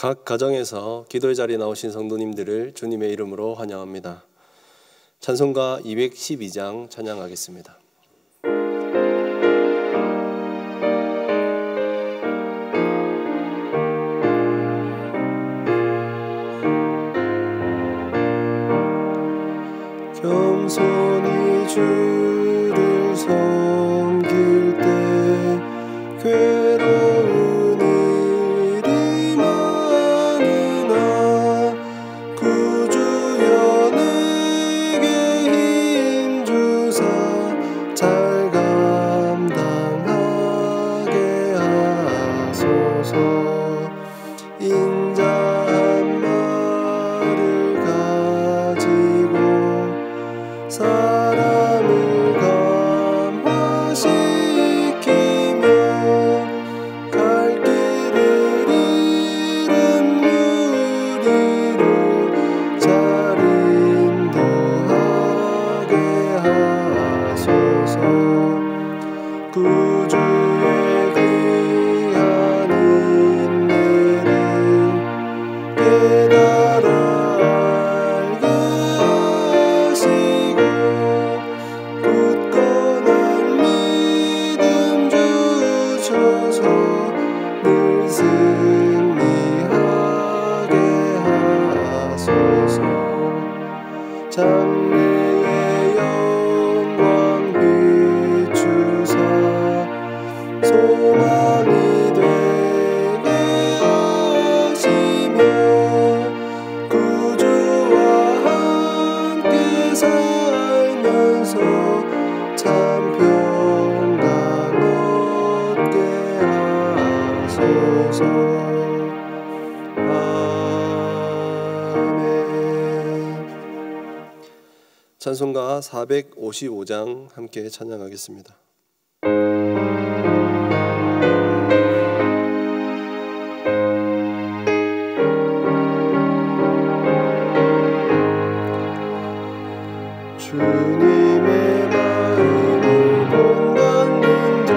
각 가정에서 기도의 자리에 나오신 성도님들을 주님의 이름으로 환영합니다. 찬송가 212장 찬양하겠습니다. 겸손히 주를 섬길 때 괴로운 일이 많으나 구주여 내게 힘 주사 잘 감당하게 하소서. 인자 한 마를 가지고 사람을 감화시키며 갈 길을 잃은 무리를 잘 인도하게 하소서. 구주의 귀한 인내를 깨달아 알게 하시고 굳건한 믿음 주셔서 늘 승리하게 하소서. 장래의 영광 비추사 소망이 되게 하시며 구주와 함께 살면서 참 평강 얻게 하소서. 아멘. 찬송가 455장 함께 찬양하겠습니다. 주님의 마음을 본받는 자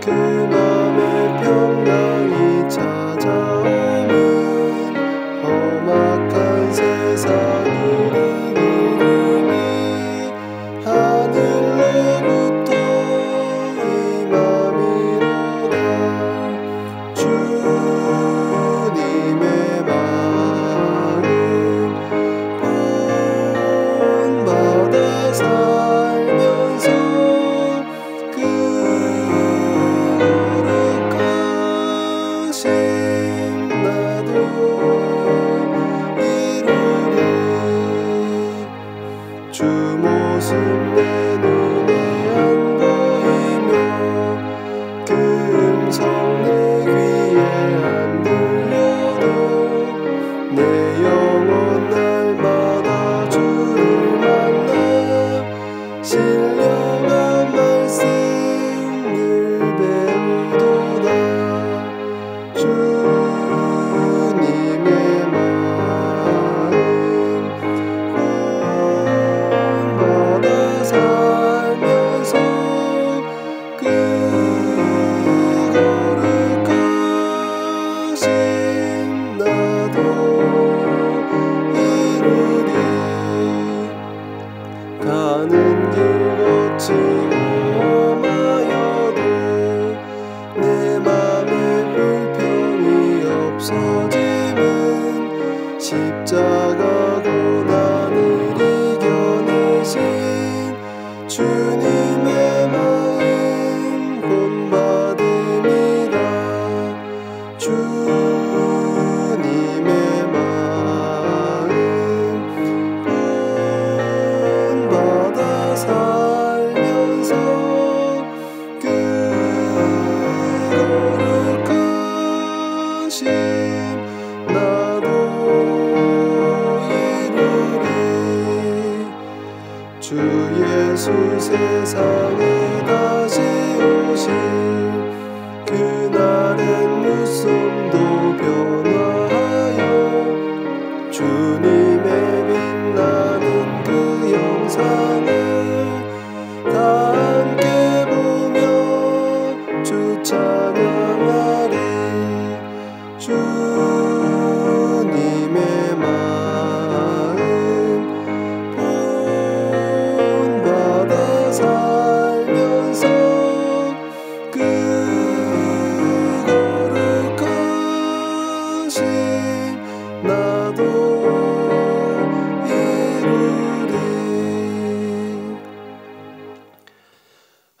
그 맘에 평강이 찾아오는 험악한 세상을 이름이 하늘로부터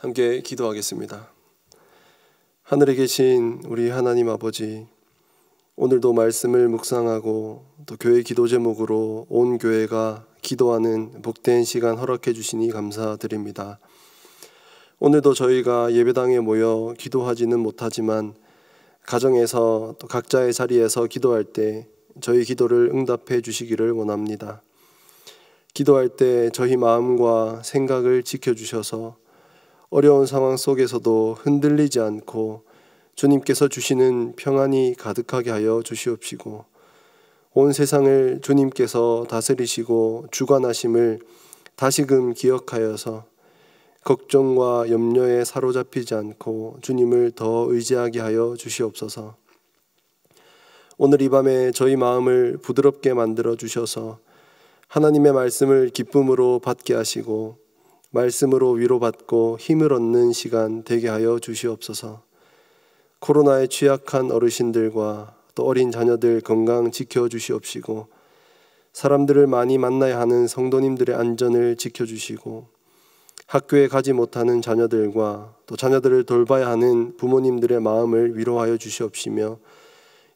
함께 기도하겠습니다. 하늘에 계신 우리 하나님 아버지, 오늘도 말씀을 묵상하고 또 교회 기도 제목으로 온 교회가 기도하는 복된 시간 허락해 주시니 감사드립니다. 오늘도 저희가 예배당에 모여 기도하지는 못하지만 가정에서 또 각자의 자리에서 기도할 때 저희 기도를 응답해 주시기를 원합니다. 기도할 때 저희 마음과 생각을 지켜주셔서 어려운 상황 속에서도 흔들리지 않고 주님께서 주시는 평안이 가득하게 하여 주시옵시고, 온 세상을 주님께서 다스리시고 주관하심을 다시금 기억하여서 걱정과 염려에 사로잡히지 않고 주님을 더 의지하게 하여 주시옵소서. 오늘 이 밤에 저희 마음을 부드럽게 만들어 주셔서 하나님의 말씀을 기쁨으로 받게 하시고 말씀으로 위로받고 힘을 얻는 시간 되게 하여 주시옵소서. 코로나에 취약한 어르신들과 또 어린 자녀들 건강 지켜주시옵시고, 사람들을 많이 만나야 하는 성도님들의 안전을 지켜주시고, 학교에 가지 못하는 자녀들과 또 자녀들을 돌봐야 하는 부모님들의 마음을 위로하여 주시옵시며,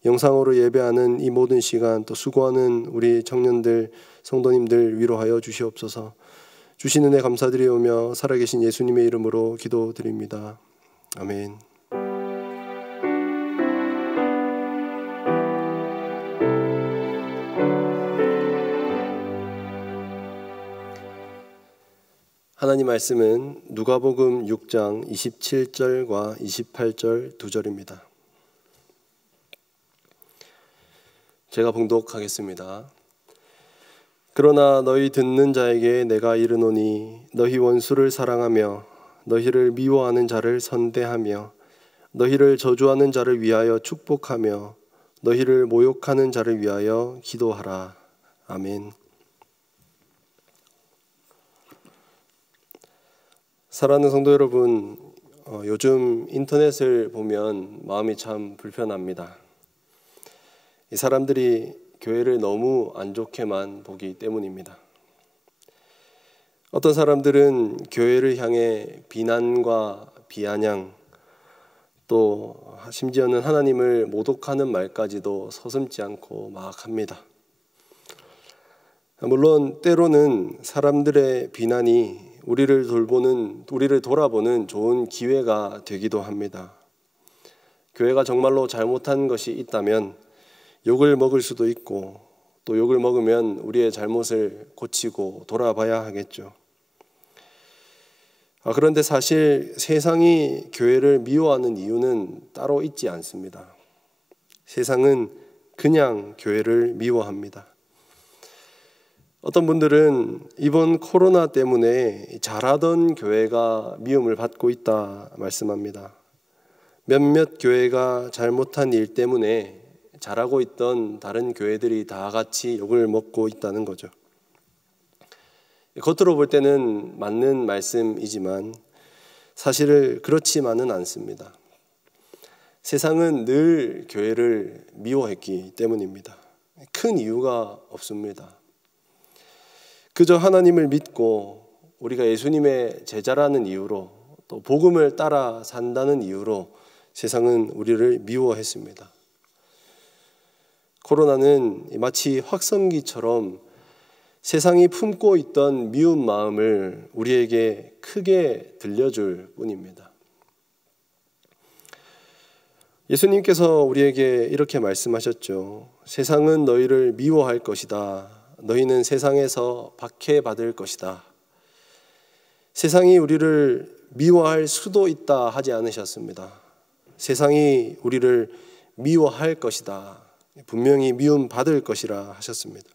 영상으로 예배하는 이 모든 시간 또 수고하는 우리 청년들, 성도님들 위로하여 주시옵소서. 주신 은혜 감사드리오며 살아계신 예수님의 이름으로 기도드립니다. 아멘. 하나님 말씀은 누가복음 6장 27절과 28절 2절입니다. 제가 봉독하겠습니다. 그러나 너희 듣는 자에게 내가 이르노니 너희 원수를 사랑하며 너희를 미워하는 자를 선대하며 너희를 저주하는 자를 위하여 축복하며 너희를 모욕하는 자를 위하여 기도하라. 아멘. 사랑하는 성도 여러분, 요즘 인터넷을 보면 마음이 참 불편합니다. 이 사람들이 교회를 너무 안 좋게만 보기 때문입니다. 어떤 사람들은 교회를 향해 비난과 비아냥, 또 심지어는 하나님을 모독하는 말까지도 서슴지 않고 막 합니다. 물론 때로는 사람들의 비난이 우리를 돌아보는 좋은 기회가 되기도 합니다. 교회가 정말로 잘못한 것이 있다면 욕을 먹을 수도 있고, 또 욕을 먹으면 우리의 잘못을 고치고 돌아봐야 하겠죠. 그런데 사실 세상이 교회를 미워하는 이유는 따로 있지 않습니다. 세상은 그냥 교회를 미워합니다. 어떤 분들은 이번 코로나 때문에 잘하던 교회가 미움을 받고 있다 말씀합니다. 몇몇 교회가 잘못한 일 때문에 잘하고 있던 다른 교회들이 다 같이 욕을 먹고 있다는 거죠. 겉으로 볼 때는 맞는 말씀이지만 사실 그렇지만은 않습니다. 세상은 늘 교회를 미워했기 때문입니다. 큰 이유가 없습니다. 그저 하나님을 믿고 우리가 예수님의 제자라는 이유로, 또 복음을 따라 산다는 이유로 세상은 우리를 미워했습니다. 코로나는 마치 확성기처럼 세상이 품고 있던 미운 마음을 우리에게 크게 들려줄 뿐입니다. 예수님께서 우리에게 이렇게 말씀하셨죠. 세상은 너희를 미워할 것이다. 너희는 세상에서 박해받을 것이다. 세상이 우리를 미워할 수도 있다 하지 않으셨습니다. 세상이 우리를 미워할 것이다. 분명히 미움 받을 것이라 하셨습니다.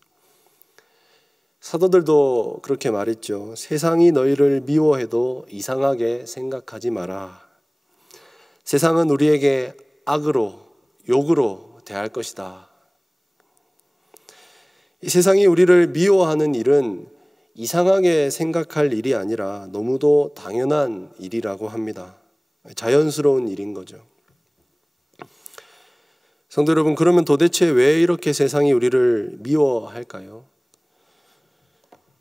사도들도 그렇게 말했죠. 세상이 너희를 미워해도 이상하게 생각하지 마라. 세상은 우리에게 악으로, 욕으로 대할 것이다. 이 세상이 우리를 미워하는 일은 이상하게 생각할 일이 아니라 너무도 당연한 일이라고 합니다. 자연스러운 일인 거죠. 성도 여러분, 그러면 도대체 왜 이렇게 세상이 우리를 미워할까요?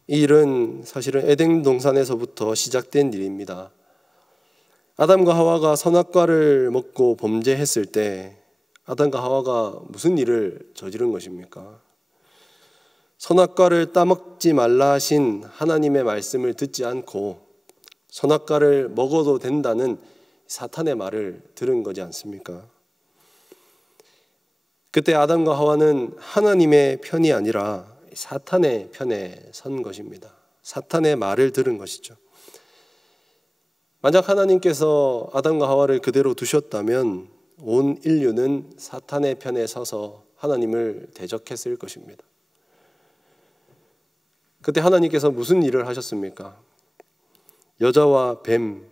이 일은 사실은 에덴 동산에서부터 시작된 일입니다. 아담과 하와가 선악과를 먹고 범죄했을 때 아담과 하와가 무슨 일을 저지른 것입니까? 선악과를 따먹지 말라 하신 하나님의 말씀을 듣지 않고 선악과를 먹어도 된다는 사탄의 말을 들은 거지 않습니까? 그때 아담과 하와는 하나님의 편이 아니라 사탄의 편에 선 것입니다. 사탄의 말을 들은 것이죠. 만약 하나님께서 아담과 하와를 그대로 두셨다면 온 인류는 사탄의 편에 서서 하나님을 대적했을 것입니다. 그때 하나님께서 무슨 일을 하셨습니까? 여자와 뱀,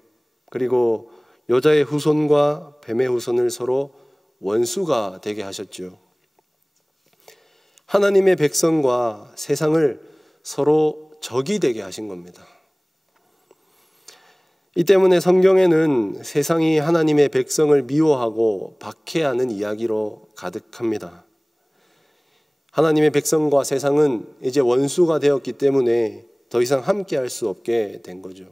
그리고 여자의 후손과 뱀의 후손을 서로 원수가 되게 하셨죠. 하나님의 백성과 세상을 서로 적이 되게 하신 겁니다. 이 때문에 성경에는 세상이 하나님의 백성을 미워하고 박해하는 이야기로 가득합니다. 하나님의 백성과 세상은 이제 원수가 되었기 때문에 더 이상 함께할 수 없게 된 거죠.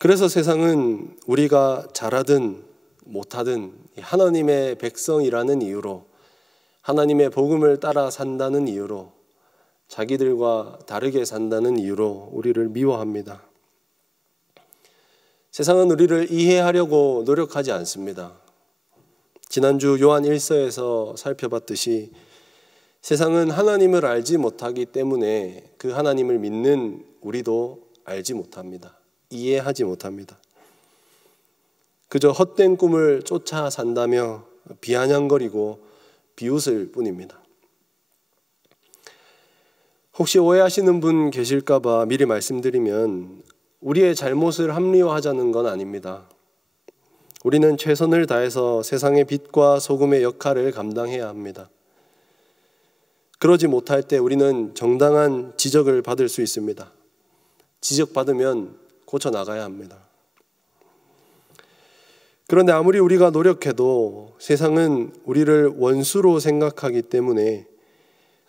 그래서 세상은 우리가 잘하든 못하든 하나님의 백성이라는 이유로, 하나님의 복음을 따라 산다는 이유로, 자기들과 다르게 산다는 이유로 우리를 미워합니다. 세상은 우리를 이해하려고 노력하지 않습니다. 지난주 요한 1서에서 살펴봤듯이 세상은 하나님을 알지 못하기 때문에 그 하나님을 믿는 우리도 알지 못합니다. 이해하지 못합니다. 그저 헛된 꿈을 쫓아 산다며 비아냥거리고 비웃을 뿐입니다. 혹시 오해하시는 분 계실까 봐 미리 말씀드리면 우리의 잘못을 합리화하자는 건 아닙니다. 우리는 최선을 다해서 세상의 빛과 소금의 역할을 감당해야 합니다. 그러지 못할 때 우리는 정당한 지적을 받을 수 있습니다. 지적받으면 고쳐나가야 합니다. 그런데 아무리 우리가 노력해도 세상은 우리를 원수로 생각하기 때문에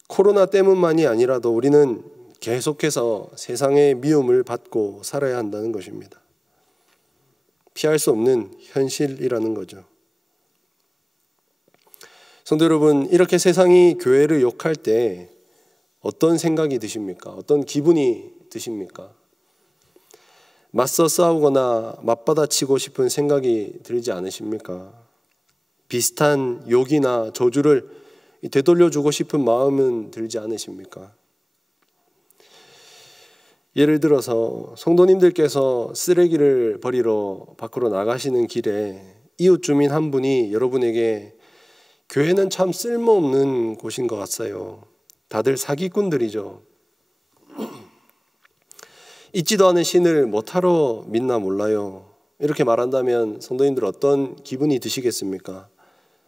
코로나 때문만이 아니라도 우리는 계속해서 세상의 미움을 받고 살아야 한다는 것입니다. 피할 수 없는 현실이라는 거죠. 성도 여러분, 이렇게 세상이 교회를 욕할 때 어떤 생각이 드십니까? 어떤 기분이 드십니까? 맞서 싸우거나 맞받아치고 싶은 생각이 들지 않으십니까? 비슷한 욕이나 저주를 되돌려주고 싶은 마음은 들지 않으십니까? 예를 들어서 성도님들께서 쓰레기를 버리러 밖으로 나가시는 길에 이웃 주민 한 분이 여러분에게 교회는 참 쓸모없는 곳인 것 같아요. 다들 사기꾼들이죠. 있지도 않은 신을 뭐하러 믿나 몰라요. 이렇게 말한다면 성도님들 어떤 기분이 드시겠습니까?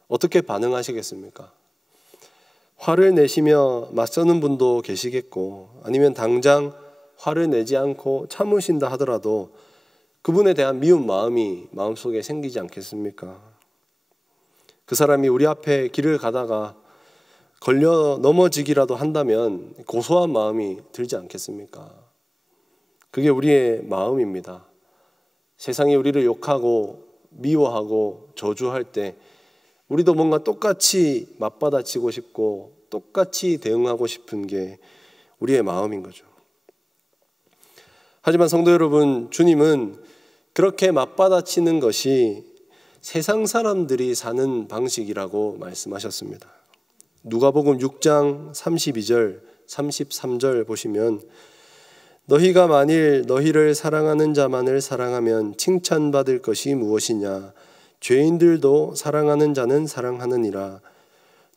어떻게 반응하시겠습니까? 화를 내시며 맞서는 분도 계시겠고, 아니면 당장 화를 내지 않고 참으신다 하더라도 그분에 대한 미운 마음이 마음속에 생기지 않겠습니까? 그 사람이 우리 앞에 길을 가다가 걸려 넘어지기라도 한다면 고소한 마음이 들지 않겠습니까? 그게 우리의 마음입니다. 세상이 우리를 욕하고 미워하고 저주할 때 우리도 뭔가 똑같이 맞받아치고 싶고 똑같이 대응하고 싶은 게 우리의 마음인 거죠. 하지만 성도 여러분, 주님은 그렇게 맞받아치는 것이 세상 사람들이 사는 방식이라고 말씀하셨습니다. 누가복음 6장 32절, 33절 보시면 너희가 만일 너희를 사랑하는 자만을 사랑하면 칭찬받을 것이 무엇이냐? 죄인들도 사랑하는 자는 사랑하느니라.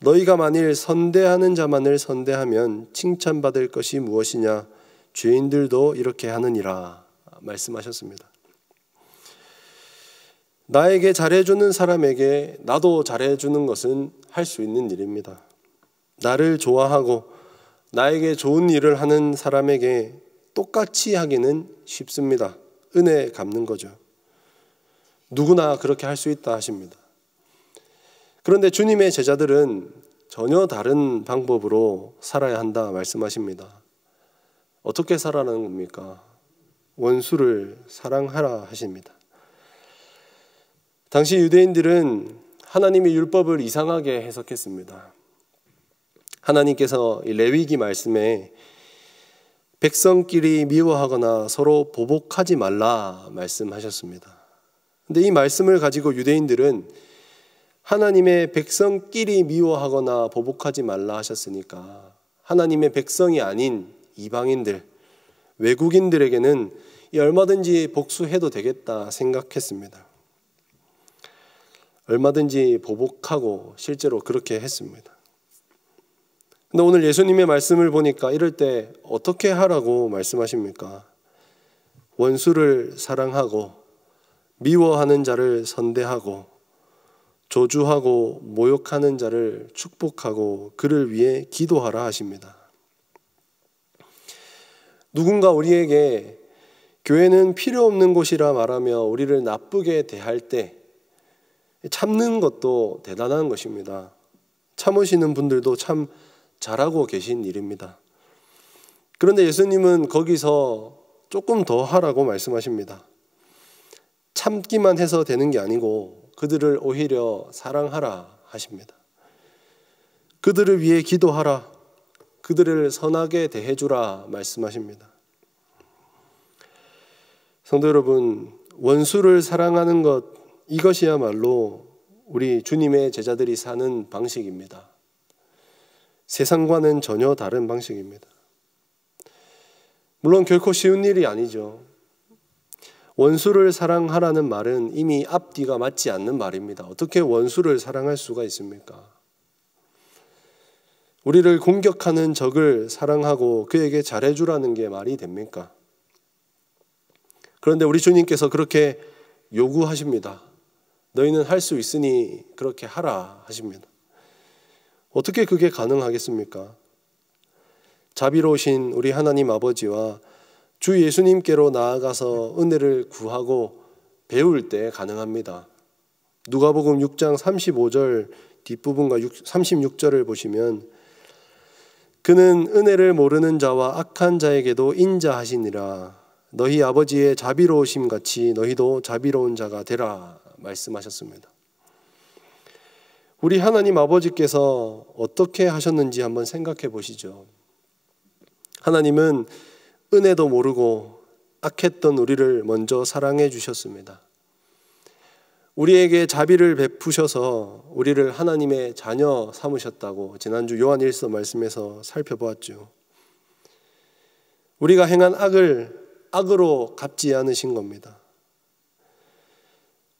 너희가 만일 선대하는 자만을 선대하면 칭찬받을 것이 무엇이냐? 죄인들도 이렇게 하느니라 말씀하셨습니다. 나에게 잘해주는 사람에게 나도 잘해주는 것은 할 수 있는 일입니다. 나를 좋아하고 나에게 좋은 일을 하는 사람에게 똑같이 하기는 쉽습니다. 은혜 갚는 거죠. 누구나 그렇게 할 수 있다 하십니다. 그런데 주님의 제자들은 전혀 다른 방법으로 살아야 한다 말씀하십니다. 어떻게 살아가는 겁니까? 원수를 사랑하라 하십니다. 당시 유대인들은 하나님의 율법을 이상하게 해석했습니다. 하나님께서 레위기 말씀에 백성끼리 미워하거나 서로 보복하지 말라 말씀하셨습니다. 근데 이 말씀을 가지고 유대인들은 하나님의 백성끼리 미워하거나 보복하지 말라 하셨으니까 하나님의 백성이 아닌 이방인들, 외국인들에게는 얼마든지 복수해도 되겠다 생각했습니다. 얼마든지 보복하고 실제로 그렇게 했습니다. 근데 오늘 예수님의 말씀을 보니까 이럴 때 어떻게 하라고 말씀하십니까? 원수를 사랑하고 미워하는 자를 선대하고 조주하고 모욕하는 자를 축복하고 그를 위해 기도하라 하십니다. 누군가 우리에게 교회는 필요 없는 곳이라 말하며 우리를 나쁘게 대할 때 참는 것도 대단한 것입니다. 참으시는 분들도 참 잘하고 계신 일입니다. 그런데 예수님은 거기서 조금 더 하라고 말씀하십니다. 참기만 해서 되는 게 아니고 그들을 오히려 사랑하라 하십니다. 그들을 위해 기도하라, 그들을 선하게 대해주라 말씀하십니다. 성도 여러분, 원수를 사랑하는 것, 이것이야말로 우리 주님의 제자들이 사는 방식입니다. 세상과는 전혀 다른 방식입니다. 물론 결코 쉬운 일이 아니죠. 원수를 사랑하라는 말은 이미 앞뒤가 맞지 않는 말입니다. 어떻게 원수를 사랑할 수가 있습니까? 우리를 공격하는 적을 사랑하고 그에게 잘해주라는 게 말이 됩니까? 그런데 우리 주님께서 그렇게 요구하십니다. 너희는 할 수 있으니 그렇게 하라 하십니다. 어떻게 그게 가능하겠습니까? 자비로우신 우리 하나님 아버지와 주 예수님께로 나아가서 은혜를 구하고 배울 때 가능합니다. 누가복음 6장 35절 뒷부분과 36절을 보시면 그는 은혜를 모르는 자와 악한 자에게도 인자하시니라. 너희 아버지의 자비로우심 같이 너희도 자비로운 자가 되라 말씀하셨습니다. 우리 하나님 아버지께서 어떻게 하셨는지 한번 생각해 보시죠. 하나님은 은혜도 모르고 악했던 우리를 먼저 사랑해 주셨습니다. 우리에게 자비를 베푸셔서 우리를 하나님의 자녀 삼으셨다고 지난주 요한일서 말씀에서 살펴보았죠. 우리가 행한 악을 악으로 갚지 않으신 겁니다.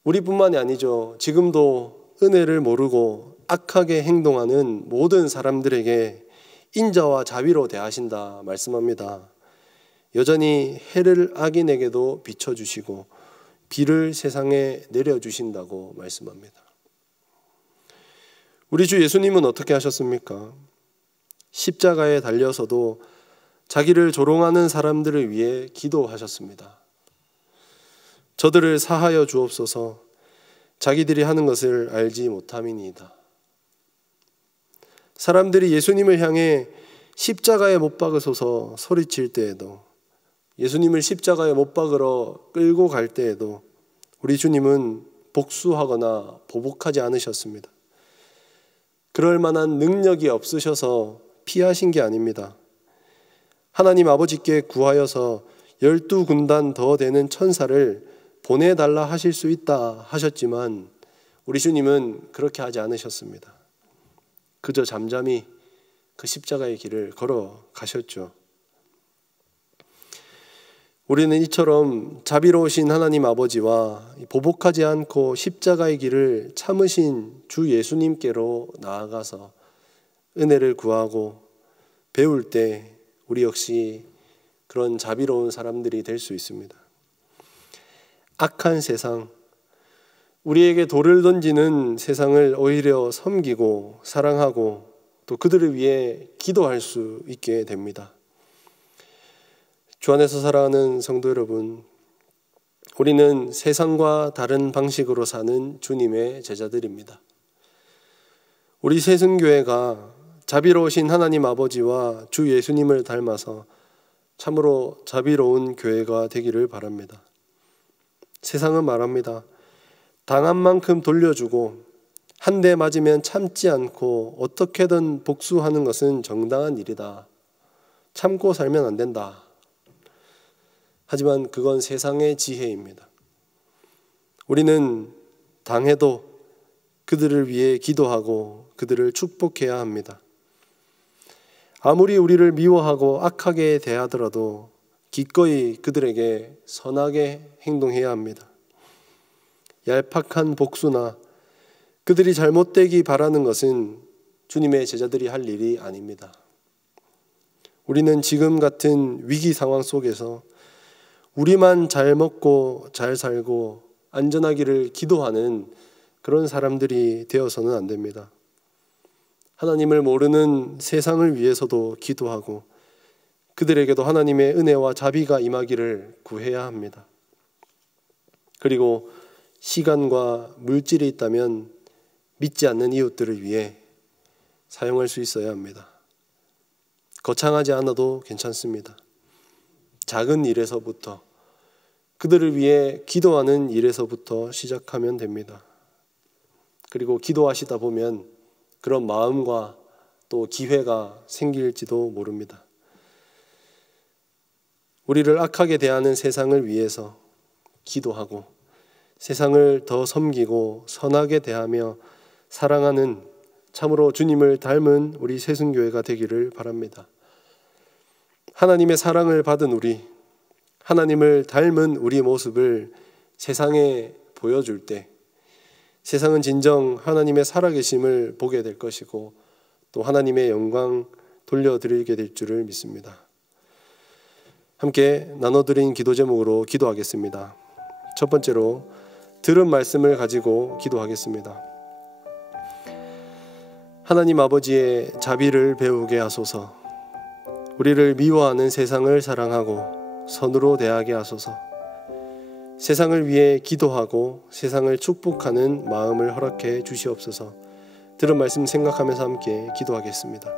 우리뿐만이 아니죠. 지금도 은혜를 모르고 악하게 행동하는 모든 사람들에게 인자와 자비로 대하신다 말씀합니다. 여전히 해를 악인에게도 비춰주시고 비를 세상에 내려주신다고 말씀합니다. 우리 주 예수님은 어떻게 하셨습니까? 십자가에 달려서도 자기를 조롱하는 사람들을 위해 기도하셨습니다. 저들을 사하여 주옵소서. 자기들이 하는 것을 알지 못함이니이다. 사람들이 예수님을 향해 십자가에 못 박으소서 소리칠 때에도, 예수님을 십자가에 못 박으러 끌고 갈 때에도 우리 주님은 복수하거나 보복하지 않으셨습니다. 그럴 만한 능력이 없으셔서 피하신 게 아닙니다. 하나님 아버지께 구하여서 12군단 더 되는 천사를 보내달라 하실 수 있다 하셨지만 우리 주님은 그렇게 하지 않으셨습니다. 그저 잠잠히 그 십자가의 길을 걸어가셨죠. 우리는 이처럼 자비로우신 하나님 아버지와 보복하지 않고 십자가의 길을 참으신 주 예수님께로 나아가서 은혜를 구하고 배울 때 우리 역시 그런 자비로운 사람들이 될 수 있습니다. 악한 세상, 우리에게 돌을 던지는 세상을 오히려 섬기고 사랑하고 또 그들을 위해 기도할 수 있게 됩니다. 주 안에서 사랑하는 성도 여러분, 우리는 세상과 다른 방식으로 사는 주님의 제자들입니다. 우리 새순교회가 자비로우신 하나님 아버지와 주 예수님을 닮아서 참으로 자비로운 교회가 되기를 바랍니다. 세상은 말합니다. 당한 만큼 돌려주고 한 대 맞으면 참지 않고 어떻게든 복수하는 것은 정당한 일이다. 참고 살면 안 된다. 하지만 그건 세상의 지혜입니다. 우리는 당해도 그들을 위해 기도하고 그들을 축복해야 합니다. 아무리 우리를 미워하고 악하게 대하더라도 기꺼이 그들에게 선하게 행동해야 합니다. 얄팍한 복수나 그들이 잘못되기 바라는 것은 주님의 제자들이 할 일이 아닙니다. 우리는 지금 같은 위기 상황 속에서 우리만 잘 먹고 잘 살고 안전하기를 기도하는 그런 사람들이 되어서는 안 됩니다. 하나님을 모르는 세상을 위해서도 기도하고 그들에게도 하나님의 은혜와 자비가 임하기를 구해야 합니다. 그리고 시간과 물질이 있다면 믿지 않는 이웃들을 위해 사용할 수 있어야 합니다. 거창하지 않아도 괜찮습니다. 작은 일에서부터 그들을 위해 기도하는 일에서부터 시작하면 됩니다. 그리고 기도하시다 보면 그런 마음과 또 기회가 생길지도 모릅니다. 우리를 악하게 대하는 세상을 위해서 기도하고 세상을 더 섬기고 선하게 대하며 사랑하는 참으로 주님을 닮은 우리 새순교회가 되기를 바랍니다. 하나님의 사랑을 받은 우리, 하나님을 닮은 우리 모습을 세상에 보여줄 때 세상은 진정 하나님의 살아계심을 보게 될 것이고 또 하나님의 영광 돌려드리게 될 줄을 믿습니다. 함께 나눠드린 기도 제목으로 기도하겠습니다. 첫 번째로 들은 말씀을 가지고 기도하겠습니다. 하나님 아버지의 자비를 배우게 하소서. 우리를 미워하는 세상을 사랑하고 선으로 대하게 하소서. 세상을 위해 기도하고 세상을 축복하는 마음을 허락해 주시옵소서. 들은 말씀 생각하면서 함께 기도하겠습니다.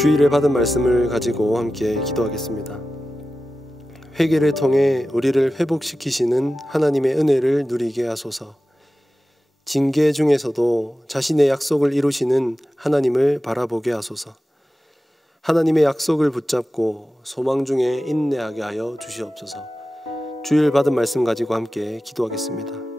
주일에 받은 말씀을 가지고 함께 기도하겠습니다. 회개를 통해 우리를 회복시키시는 하나님의 은혜를 누리게 하소서. 징계 중에서도 자신의 약속을 이루시는 하나님을 바라보게 하소서. 하나님의 약속을 붙잡고 소망 중에 인내하게 하여 주시옵소서. 주일 받은 말씀 가지고 함께 기도하겠습니다.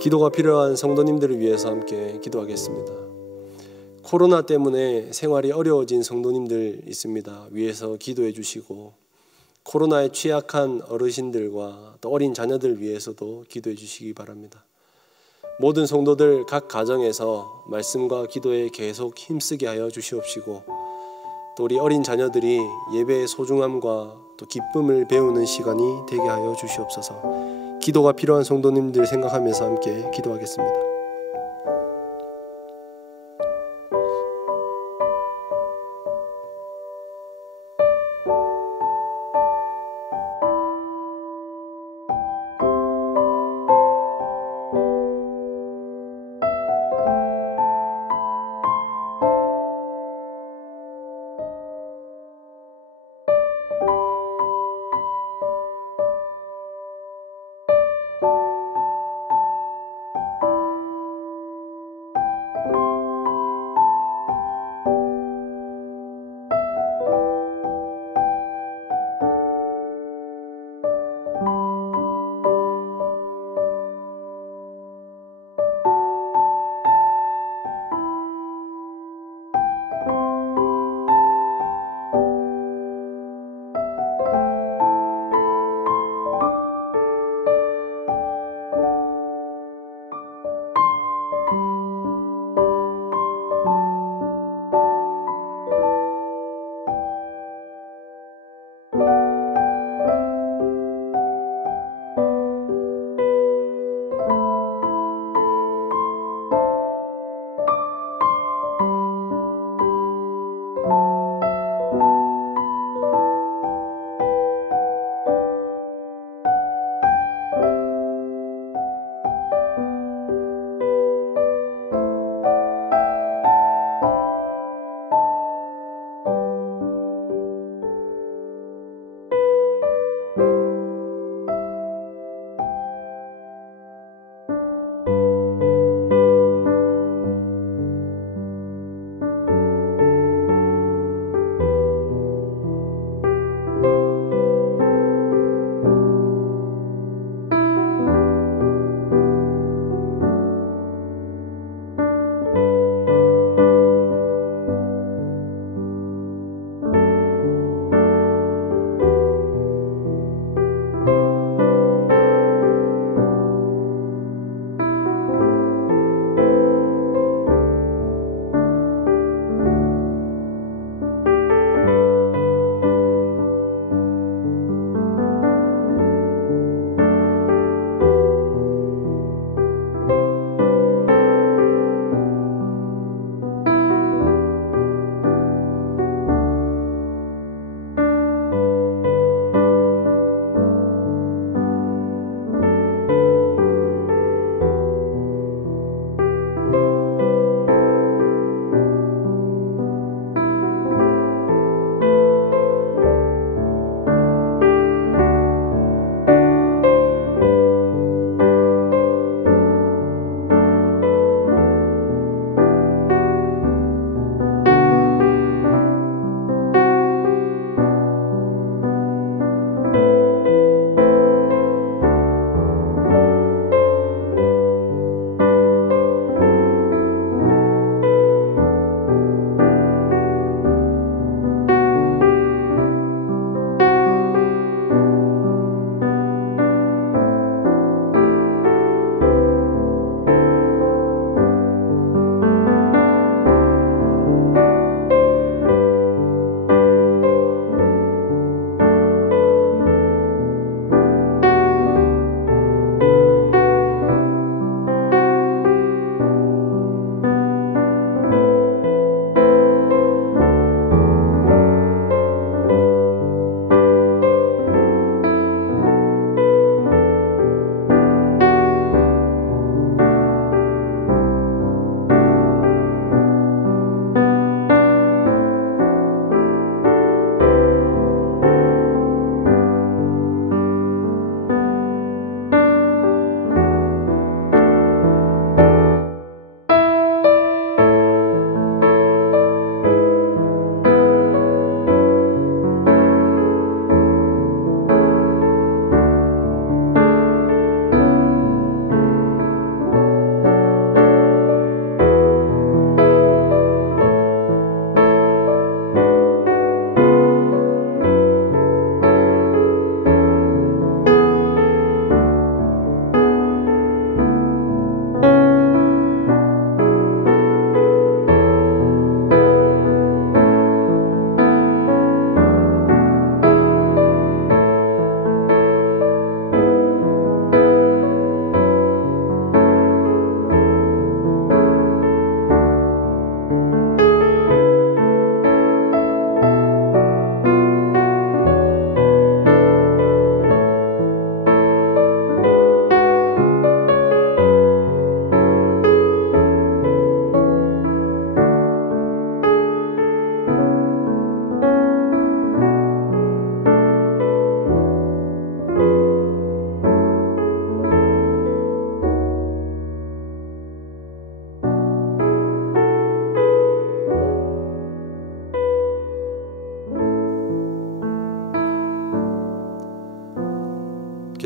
기도가 필요한 성도님들을 위해서 함께 기도하겠습니다. 코로나 때문에 생활이 어려워진 성도님들 있습니다. 위해서 기도해 주시고, 코로나에 취약한 어르신들과 또 어린 자녀들 위해서도 기도해 주시기 바랍니다. 모든 성도들 각 가정에서 말씀과 기도에 계속 힘쓰게 하여 주시옵시고, 또 우리 어린 자녀들이 예배의 소중함과 또 기쁨을 배우는 시간이 되게 하여 주시옵소서. 기도가 필요한 성도님들 생각하면서 함께 기도하겠습니다.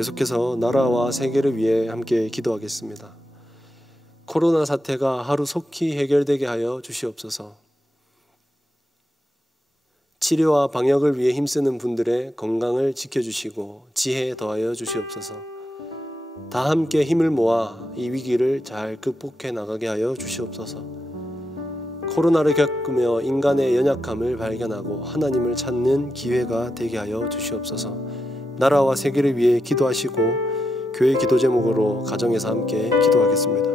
계속해서 나라와 세계를 위해 함께 기도하겠습니다. 코로나 사태가 하루속히 해결되게 하여 주시옵소서. 치료와 방역을 위해 힘쓰는 분들의 건강을 지켜주시고 지혜 더하여 주시옵소서. 다 함께 힘을 모아 이 위기를 잘 극복해 나가게 하여 주시옵소서. 코로나를 겪으며 인간의 연약함을 발견하고 하나님을 찾는 기회가 되게 하여 주시옵소서. 나라와 세계를 위해 기도하시고 교회 기도 제목으로 가정에서 함께 기도하겠습니다.